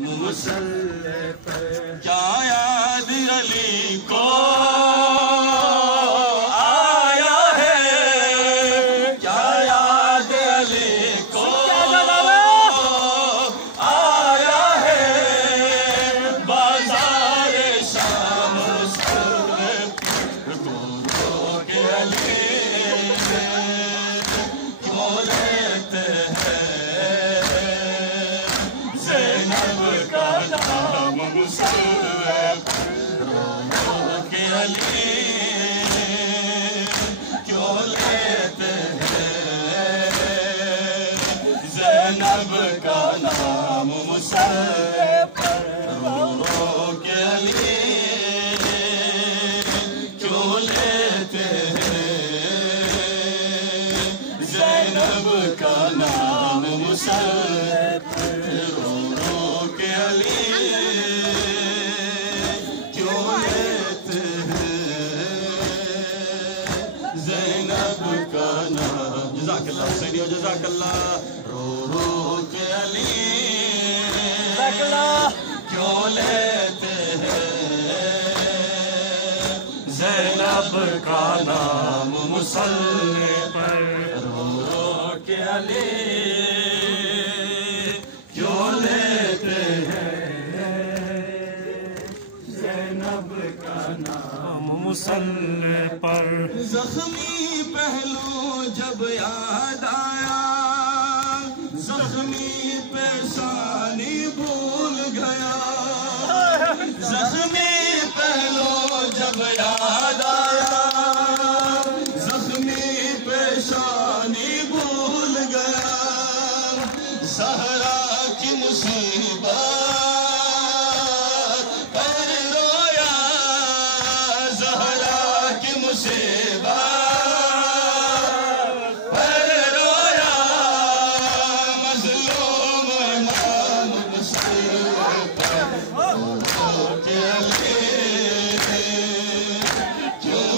مسلح پر کیا یاد علی کو جزاک اللہ رو رو کے علی کیوں لیتے ہیں زینب کا نام مصلی پر رو رو کے علی کیوں لیتے ہیں زینب کا نام مصلی پر زخمی پہلو جب یاد آیا زخمی پیشانی بھول گیا زخمی پہلو جب یاد آیا زخمی پیشانی بھول گیا زہرا کی مصیبت پر رویا زہرا کی مصیبت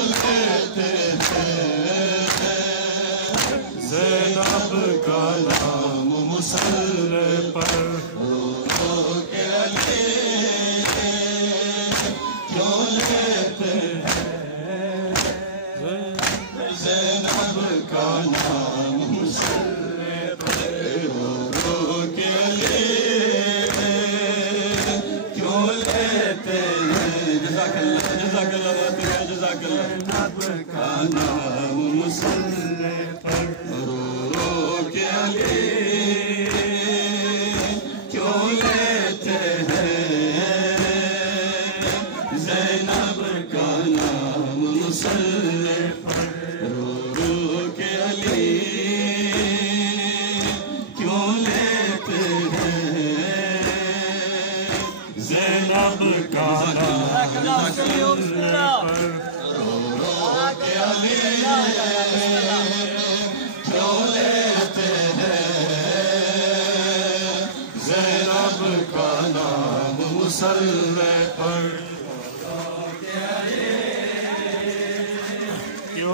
زینب کا نام مصلی پر کیوں لیتے ہیں زینب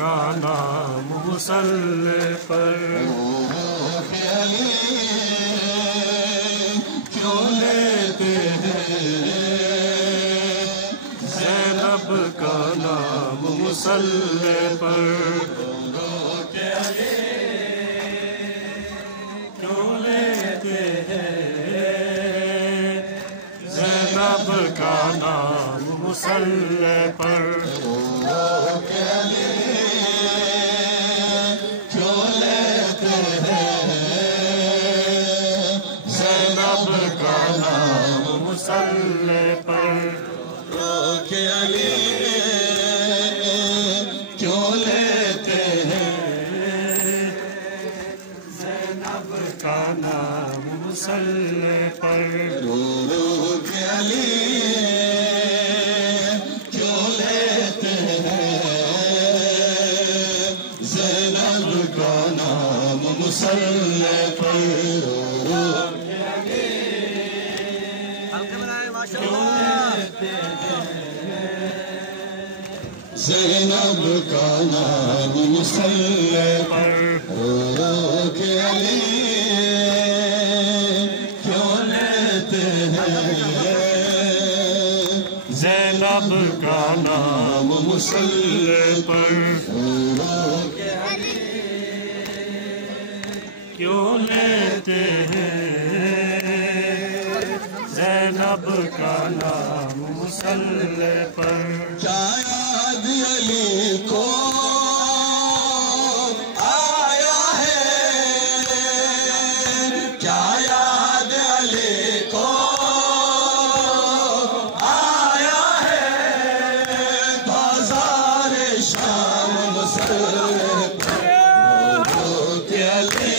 کا نام مصلی پر کیوں لیتے ہیں زینب کا نام مصلی پر مصلی پر رو کے علی کیوں لیتے ہیں زینب کا نام مصلی پر رو کے علی کیوں لیتے ہیں زینب کا نام مصلی پر زینب کا نام مصلی پر علی کیوں لیتے ہیں زینب کا نام مصلی پر کیوں لیتے ہیں زینب کا نام مصلی پر کیا یاد علی کو آیا ہے کیا یاد علی کو آیا ہے بازار شام مصلی پر روتے علی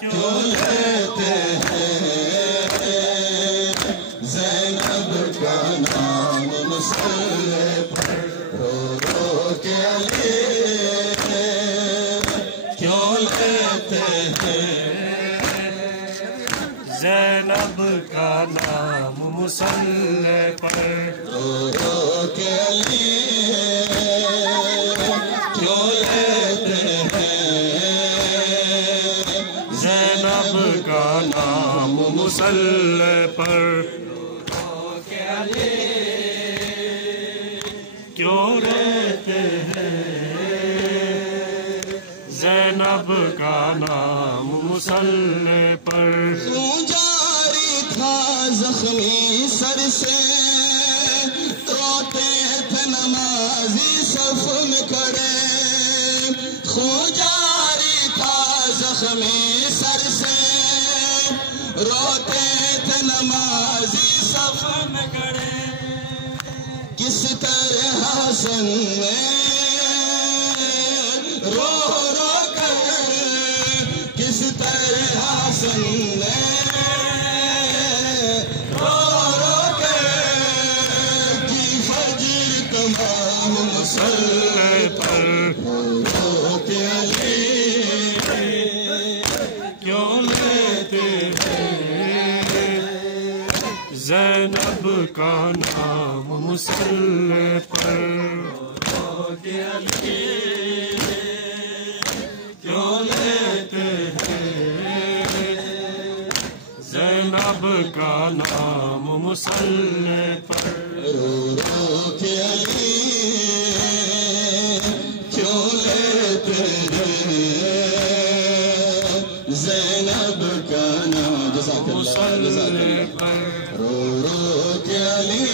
کیوں لیتے زینب کا نام مصلی پر رو رو کے علی کیوں لیتے ہیں زینب کا نام مصلی پر رو رو کے علی کیوں لیتے ہیں زینب کا نام مصلی پر کیوں لیتے ہیں زینب کا نام مصلی پر خون جاری تھا زخمی سر سے روتے تھے نمازی صف میں کھڑے خون جاری تھا زخمی سر سے روتے تھے نمازی صف میں کھڑے کس طرح حسن نے رو رو کر کس طرح حسن نے رو رو کر کی فجر تمام مصلی پر روتے علی کیوں لیتے ہیں زینب کا نام مصلی پر روتے علی کیوں لیتے ہیں زینب کا نام مصلی پر روتے علی کیوں لیتے ہیں زینب کا نام مصلی پر رو رو کے علی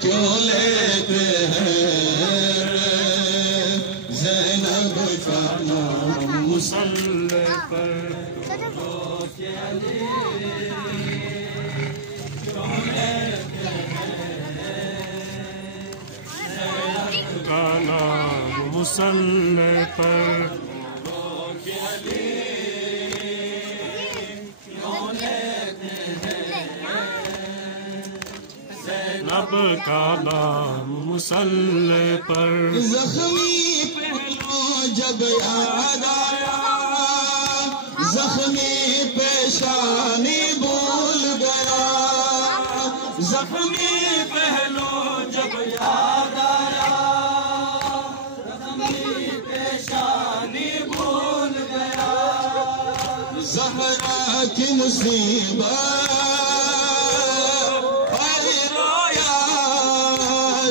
کیوں لیتے ہیں زینب کا نام مصلی پر رو کے علی کیوں لیتے ہیں زینب کا نام مصلی پر رو کے علی زینب کا نام مصلی پر زخمی پہلو جب یاد آیا زخمی پیشانی بھول گیا زخمی پہلو جب یاد آیا زخمی پیشانی بھول گیا زہرا کی مصیبت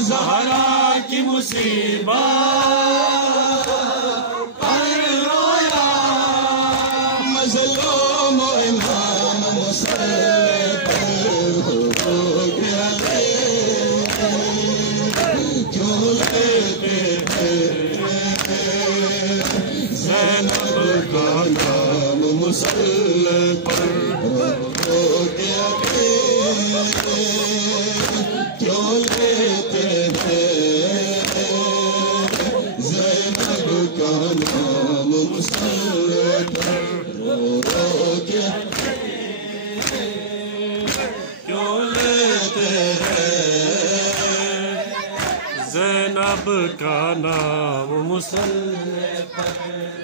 زہرا کی مصیبت پر رویا مظلوم و امام مصلی پر رو کے علی کیوں لیتے ہیں زینب کا نام مصلی پر رو کے علی کیوں لیتے زینب کا نام مصلی پر رو رو کے کیوں لیتے ہیں زینب کا نام مصلی پر